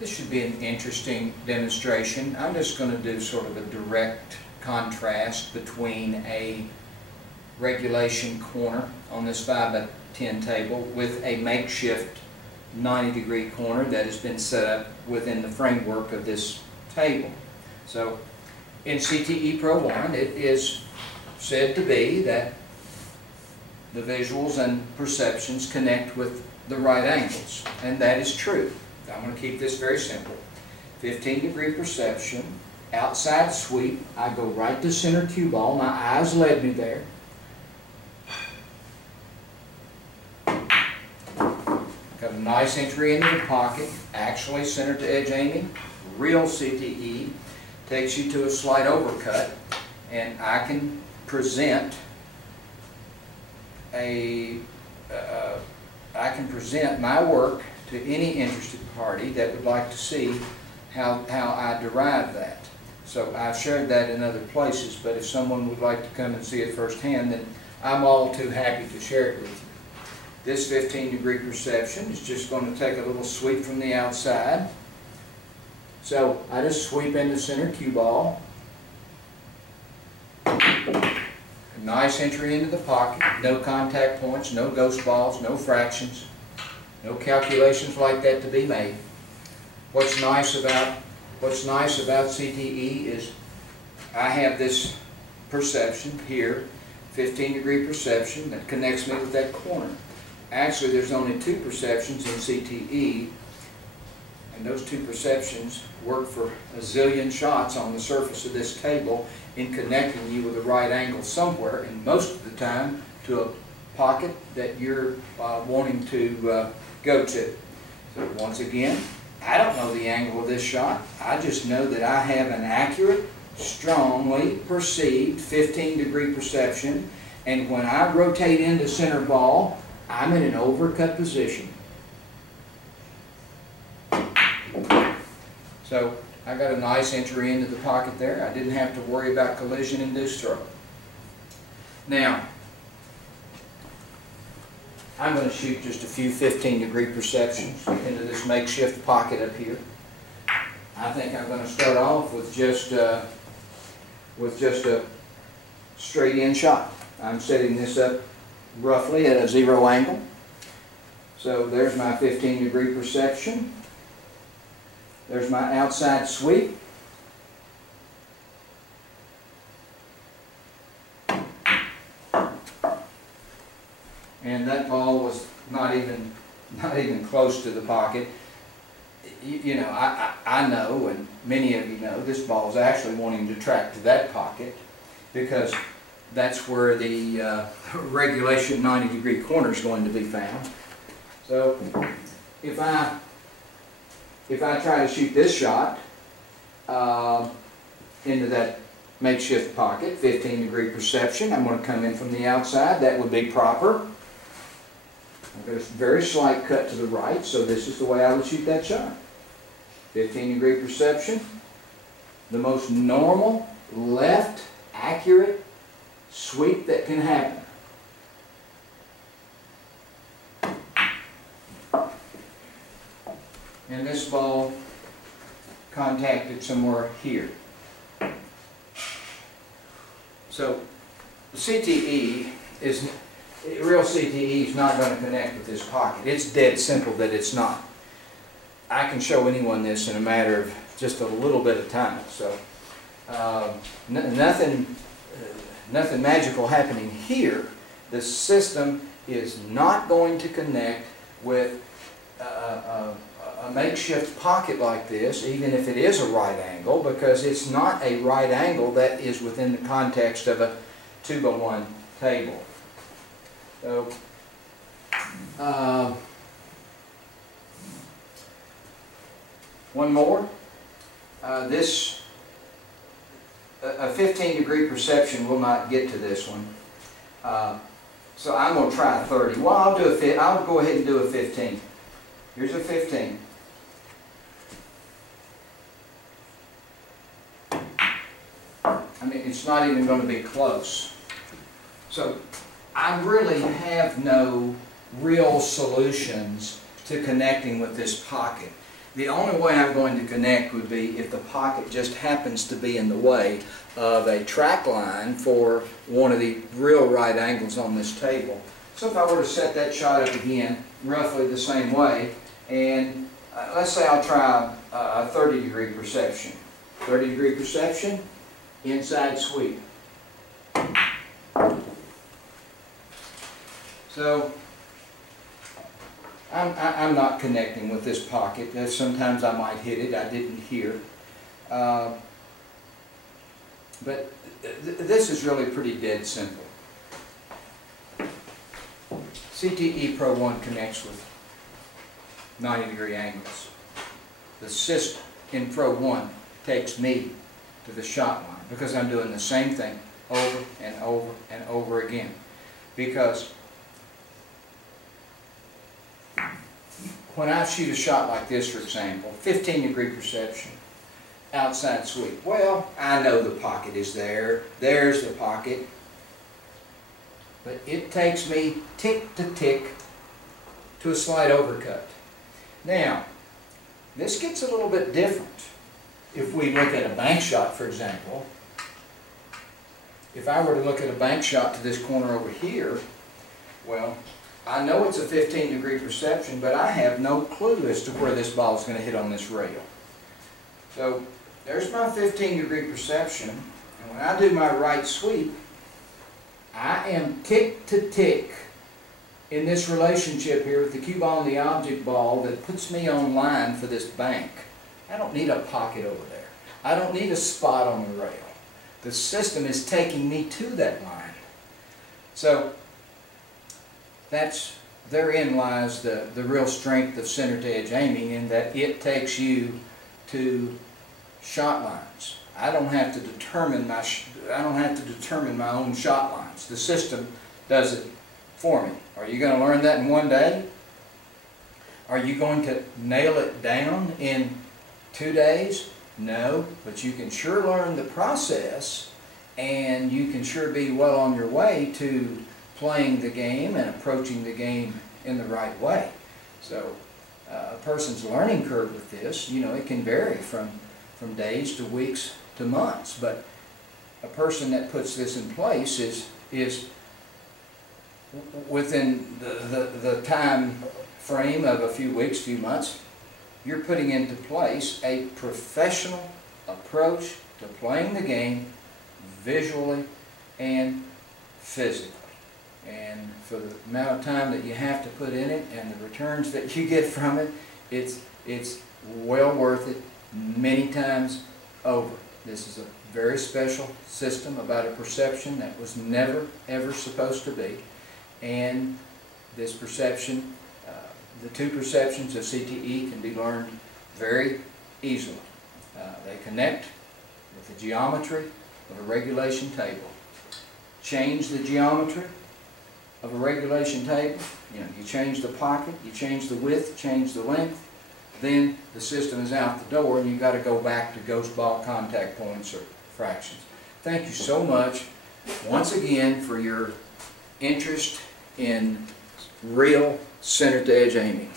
This should be an interesting demonstration. I'm just going to do sort of a direct contrast between a regulation corner on this 5x10 table with a makeshift 90-degree corner that has been set up within the framework of this table. So in CTE Pro 1, it is said to be that the visuals and perceptions connect with the right angles, and that is true. I'm going to keep this very simple. 15-degree perception, outside sweep, I go right to center cue ball, my eyes led me there. Got a nice entry into the pocket, actually center to edge aiming. Real CTE takes you to a slight overcut, and I can present my work to any interested party that would like to see how I derive that. So I've shared that in other places, but if someone would like to come and see it firsthand, then I'm all too happy to share it with you. This 15-degree perception is just going to take a little sweep from the outside. So I just sweep into center cue ball. A nice entry into the pocket, no contact points, no ghost balls, no fractions, no calculations like that to be made. What's nice about CTE is I have this perception here, 15-degree perception that connects me with that corner. Actually, there's only two perceptions in CTE, and those two perceptions work for a zillion shots on the surface of this table in connecting you with a right angle somewhere, and most of the time to a pocket that you're wanting to go to. So once again, I don't know the angle of this shot. I just know that I have an accurate, strongly perceived 15-degree perception, and when I rotate into center ball, I'm in an overcut position. So I got a nice entry into the pocket there. I didn't have to worry about collision-induced throw. Now, I'm going to shoot just a few 15-degree perceptions into this makeshift pocket up here. I think I'm going to start off with just a straight-in shot. I'm setting this up roughly at a 0 angle. So there's my 15-degree perception. There's my outside sweep. And that ball was not even close to the pocket. You know, I know, and many of you know, this ball is actually wanting to track to that pocket because that's where the regulation 90-degree corner is going to be found. So if I try to shoot this shot into that makeshift pocket, 15-degree perception, I'm going to come in from the outside. That would be proper. I've got a very slight cut to the right, so this is the way I would shoot that shot. 15-degree perception, the most normal, left, accurate sweep that can happen. And this ball contacted somewhere here. So CTE is, real CTE is not going to connect with this pocket. It's dead simple that it's not. I can show anyone this in a matter of just a little bit of time. So nothing magical happening here. The system is not going to connect with a makeshift pocket like this, even if it is a right angle, because it's not a right angle that is within the context of a 2x1 table. So, one more. This a 15-degree perception will not get to this one. So I'm going to try a 30. Well, I'll go ahead and do a 15. Here's a 15. I mean, it's not even going to be close. So I really have no real solutions to connecting with this pocket. The only way I'm going to connect would be if the pocket just happens to be in the way of a track line for one of the real right angles on this table. So if I were to set that shot up again, roughly the same way, and let's say I'll try a 30-degree perception. 30-degree perception, inside sweep. So I'm not connecting with this pocket. Sometimes I might hit it. I didn't here. But this is really pretty dead simple. CTE Pro 1 connects with 90-degree angles. The system in Pro 1 takes me to the shot line because I'm doing the same thing over and over and over again. Because when I shoot a shot like this, for example, 15-degree perception, outside sweep. Well, I know the pocket is there. There's the pocket. But it takes me tick to tick to a slight overcut. Now, this gets a little bit different. If we look at a bank shot, for example, if I were to look at a bank shot to this corner over here, well, I know it's a 15-degree perception, but I have no clue as to where this ball is going to hit on this rail. So there's my 15-degree perception, and when I do my right sweep, I am tick to tick in this relationship here with the cue ball and the object ball that puts me on line for this bank. I don't need a pocket over there. I don't need a spot on the rail. The system is taking me to that line. So therein lies the real strength of center to edge aiming, in that it takes you to shot lines. I don't have to determine my own shot lines. The system does it for me. Are you going to learn that in one day? Are you going to nail it down in 2 days? No, but you can sure learn the process, and you can sure be well on your way to playing the game and approaching the game in the right way. So a person's learning curve with this, you know, it can vary from days to weeks to months, but a person that puts this in place is within the time frame of a few weeks, few months, you're putting into place a professional approach to playing the game visually and physically. And for the amount of time that you have to put in it and the returns that you get from it, it's well worth it many times over. This is a very special system about a perception that was never ever supposed to be. And this perception, the two perceptions of CTE can be learned very easily. They connect with the geometry of a regulation table. Change the geometry of a regulation table. You know, you change the pocket, you change the width, change the length, then the system is out the door, and you've got to go back to ghost ball contact points or fractions. Thank you so much once again for your interest in real center to edge aiming.